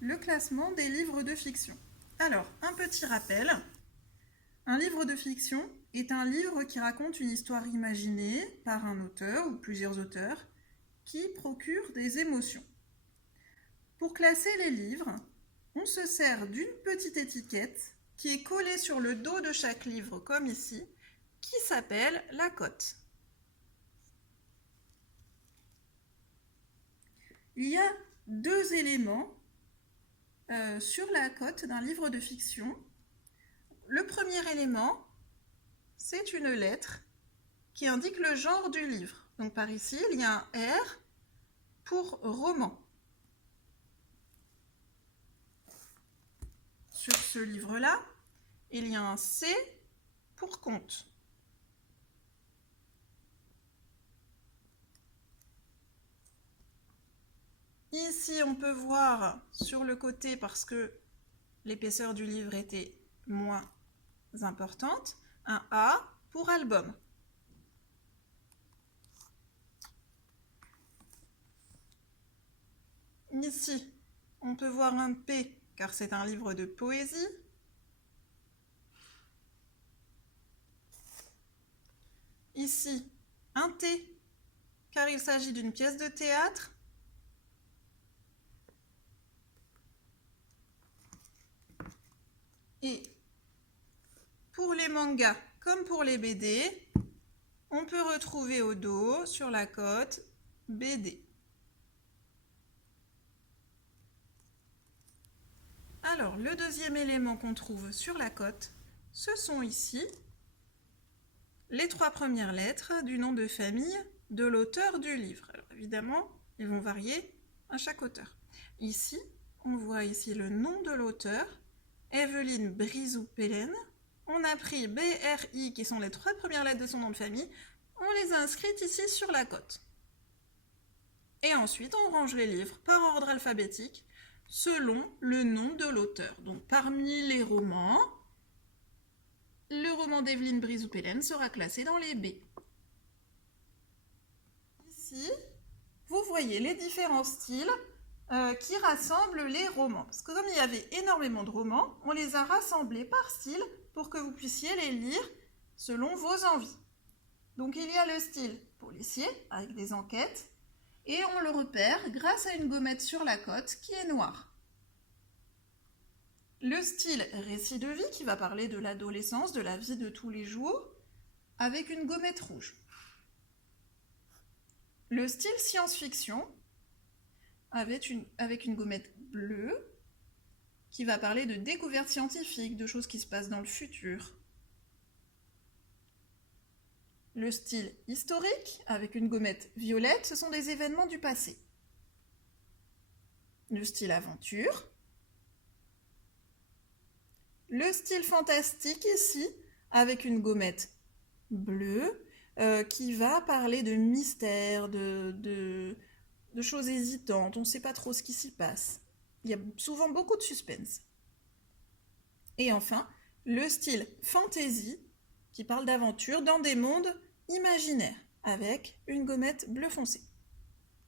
le classement des livres de fiction. Alors, un petit rappel. Un livre de fiction est un livre qui raconte une histoire imaginée par un auteur ou plusieurs auteurs qui procure des émotions. Pour classer les livres, on se sert d'une petite étiquette qui est collée sur le dos de chaque livre, comme ici, qui s'appelle la cote. Il y a deux éléments sur la cote d'un livre de fiction. Le premier élément, c'est une lettre qui indique le genre du livre. Donc par ici, il y a un R pour roman. Sur ce livre-là, il y a un C pour conte. Ici, on peut voir sur le côté, parce que l'épaisseur du livre était moins importante, un A pour album. Ici, on peut voir un P, car c'est un livre de poésie. Ici, un T, car il s'agit d'une pièce de théâtre. Et pour les mangas comme pour les BD, on peut retrouver au dos, sur la cote, BD. Alors, le deuxième élément qu'on trouve sur la cote, ce sont ici les trois premières lettres du nom de famille de l'auteur du livre. Alors, évidemment, ils vont varier à chaque auteur. Ici, on voit ici le nom de l'auteur, Evelyne Brizou-Pellen. On a pris BRI, qui sont les trois premières lettres de son nom de famille. On les a inscrites ici sur la cote. Et ensuite, on range les livres par ordre alphabétique selon le nom de l'auteur. Donc, parmi les romans, le roman d'Evelyne Brizou-Pellen sera classé dans les B. Ici, vous voyez les différents styles qui rassemblent les romans. Parce que comme il y avait énormément de romans, on les a rassemblés par style pour que vous puissiez les lire selon vos envies. Donc il y a le style policier avec des enquêtes et on le repère grâce à une gommette sur la cote qui est noire. Le style récit de vie qui va parler de l'adolescence, de la vie de tous les jours avec une gommette rouge. Le style science-fiction avec une gommette bleue qui va parler de découvertes scientifiques, de choses qui se passent dans le futur. Le style historique avec une gommette violette, ce sont des événements du passé. Le style aventure. Le style fantastique ici avec une gommette bleue qui va parler de mystère, de choses hésitantes, on ne sait pas trop ce qui s'y passe. Il y a souvent beaucoup de suspense. Et enfin, le style fantasy, qui parle d'aventure dans des mondes imaginaires, avec une gommette bleu foncé.